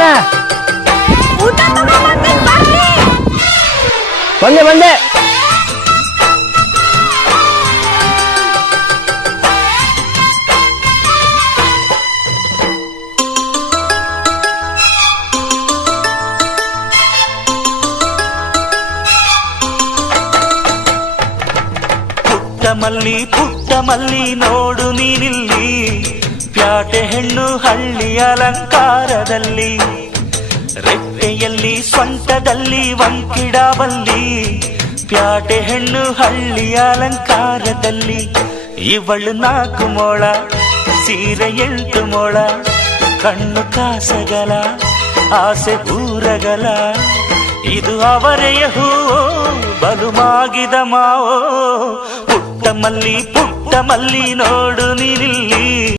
ಬಂದೆ ಬಂದೆ ಬಂದೆ. ಪುಟ್ಟ ಮಲ್ಲಿ ನೋಡು ನೀನಿಲ್ಲಿ, ಪ್ಯಾಟೆ ಹೆಣ್ಣು ಹಳ್ಳಿ ಅಲಂಕಾರದಲ್ಲಿ, ರೆಪ್ಪೆಯಲ್ಲಿ ಸೊಂಟದಲ್ಲಿ ವಂಕಿಡಬಲ್ಲಿ, ಪ್ಯಾಟೆ ಹೆಣ್ಣು ಹಳ್ಳಿ ಅಲಂಕಾರದಲ್ಲಿ. ಇವಳು 4 ಮೊಳ ಸೀರೆ 8 ಮೊಳ, ಕಣ್ಣು ಕಾಸಗಲ ಆಸೆ ಊರಗಲ, ಇದು ಅವರೆಯ ಹೂವೋ ಬಲು ಮಾಗಿದ ಮಾವೋ. ಪುಟ್ಟ ಮಲ್ಲಿ ನೋಡು ನೀನಿಲ್ಲಿ.